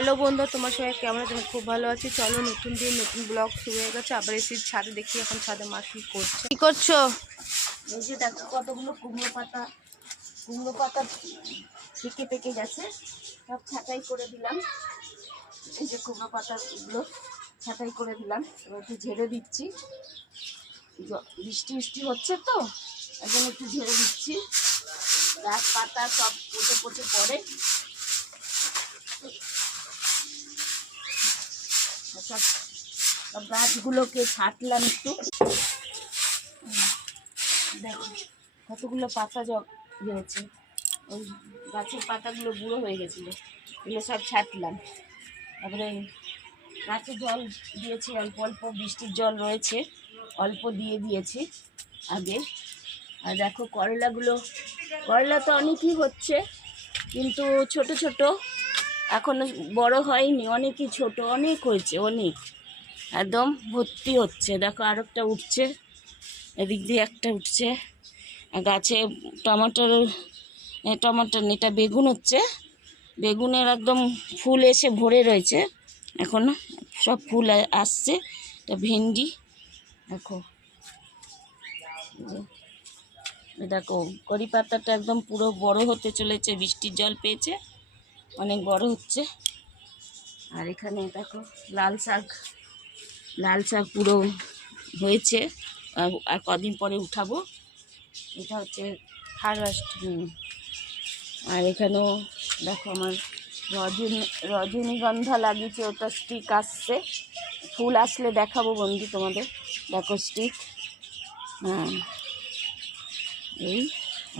Hello বন্ধু, তোমার সবাই কেমন আছে? আমি খুব ভালো আছি। চলো, নতুন দিন নতুন ব্লগ শুরু হয়ে গেছে। আবার এসে ছাদে দেখি, এখন ছাদে মা কি করছে। কি করছো? এই যে দেখো কতগুলো কুমড়ো পাতা পেকে পেকে গেছে, সব ছাঁটাই করে দিলাম। এই যে কুমড়ো পাতাগুলো ছাঁটাই করে দিলাম, এবার একটু ঝেড়ে দিচ্ছি। বৃষ্টি বৃষ্টি হচ্ছে তো, এখন একটু ঝেড়ে দিচ্ছি। গাছ পাতা সব পচে পচে পড়ে, সব গাছগুলোকে ছাঁটলাম একটু। দেখো কতগুলো পাতা হয়েছে, ওই গাছের পাতাগুলো বুড়ো হয়ে গেছিলো, এগুলো সব ছাঁটলাম। তারপরে গাছে জল দিয়েছি, অল্প অল্প বৃষ্টির জল রয়েছে, অল্প দিয়েছি আগে। আর দেখো করলা তো অনেকই হচ্ছে, কিন্তু ছোট ছোট, এখনো বড় হয়নি, অনেকই ছোট, অনেক হয়েছে, অনেক একদম ভর্তি হচ্ছে। দেখো আরেকটা উঠছে, এদিক দিয়ে একটা উঠছে। গাছে টমাটোর এটা বেগুন হচ্ছে, বেগুনের একদম ফুল এসে ভরে রয়েছে, এখনো সব ফুল আসছে। এটা ভেন্ডি, দেখো কড়ি পাতাটা একদম পুরো বড় হতে চলেছে, বৃষ্টির জল পেয়েছে, অনেক বড় হচ্ছে। আর এখানে দেখো লাল শাক পুরো হয়েছে, আর কদিন পরে উঠাবো। এটা হচ্ছে হারভেস্ট। আর এখানেও দেখো আমার রজনীগন্ধা লাগিয়েছে, ওটা স্টিক আসছে, ফুল আসলে দেখাবো বন্ধু তোমাদের। দেখো স্টিক, হ্যাঁ এই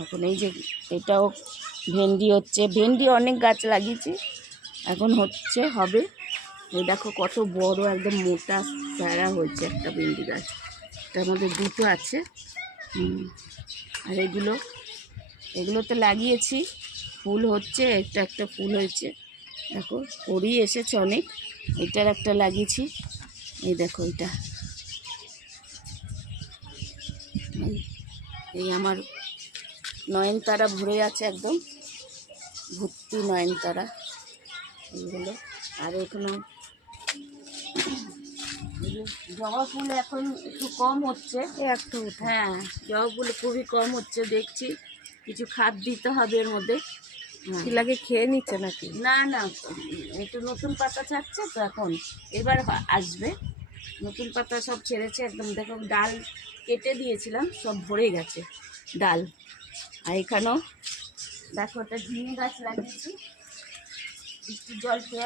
এখন এই যে এটাও ভেন্ডি হচ্ছে, ভেন্ডি অনেক গাছ লাগিয়েছি, এখন হবে। এই দেখো কত বড় একদম মোটা চারা হয়েছে একটা ভেন্ডি গাছ, তার মধ্যে দুটো আছে। আর এগুলোতে লাগিয়েছি, ফুল হচ্ছে, একটা ফুল হয়েছে, দেখো কড়ি এসেছে অনেক। এটার একটা লাগিয়েছি, এই দেখো এটা, এই আমার নয়নতারা ভরে আছে, একদম ভর্তি নয়নতারা এইগুলো। আর এখানে জবা ফুল এখন একটু কম হচ্ছে, হ্যাঁ জবা ফুল খুবই কম হচ্ছে, দেখছি কিছু খাদ দিতে হবে এর মধ্যে। লাগে খেয়ে নিচ্ছে নাকি? না না, একটু নতুন পাতা ছাড়ছে তো, এখন এবার আসবে নতুন পাতা, সব ছেড়েছে একদম। দেখো ডাল কেটে দিয়েছিলাম, সব ভরে গেছে ডাল। আর এখানেও দেখো একটা ঝিঙে গাছ লাগিয়েছি, বৃষ্টির জল খেয়ে